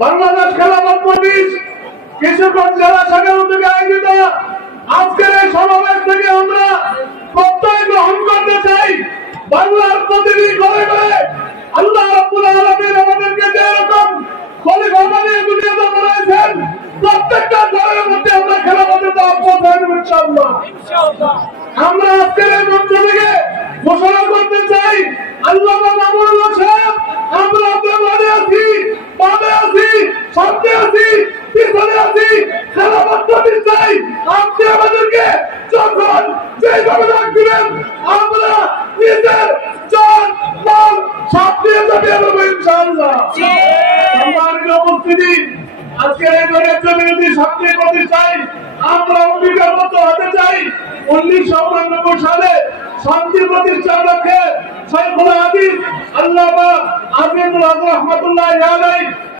বাংলাদেশ খেলাফত মজলিস কিশোরগঞ্জ জেলা শাখার উদ্যোগে আয়োজিত আজকের এই সমাবেশ থেকে আমরা প্রত্যয় গ্রহণ করতে চাই। বাংলার প্রতিটি ঘরে ঘরে আল্লাহ রাব্বুল আলামিন আমাদেরকে যে রকম খলিফা বানিয়ে দুনিয়াতে বানাইছেন, প্রত্যেকটা ঘরের মধ্যে আমরা খেলাফতের দাওয়াত পৌঁছাবো ইনশাআল্লাহ। আমরা আজকের এই মঞ্চ থেকে ঘোষণা করতে চাই, আল্লামা মামুনুল্লাহ সাহেব, আমরা আপনার মাঝে আছি, পাশে আছি, সামনে আছি, পিছনে আছি, খেলাফত প্রতিষ্ঠায় আপনি আমাদেরকে যখন যেভাবে ডাকবেন আমরা নিজের জান মাল সব দিয়ে যাবো ইনশাআল্লাহ। সম্মানিত উপস্থিতি, আজকের এই নৈরাজ্য বিরোধী শান্তি প্রতিষ্ঠায় আমরা অঙ্গীকারবদ্ধ হতে চাই। 1989 সালে শান্তি প্রতিষ্ঠার লক্ষ্যে শাইখুল হাদিস আল্লামা আজিজুল হক রহমাতুল্লাহি আলাইহি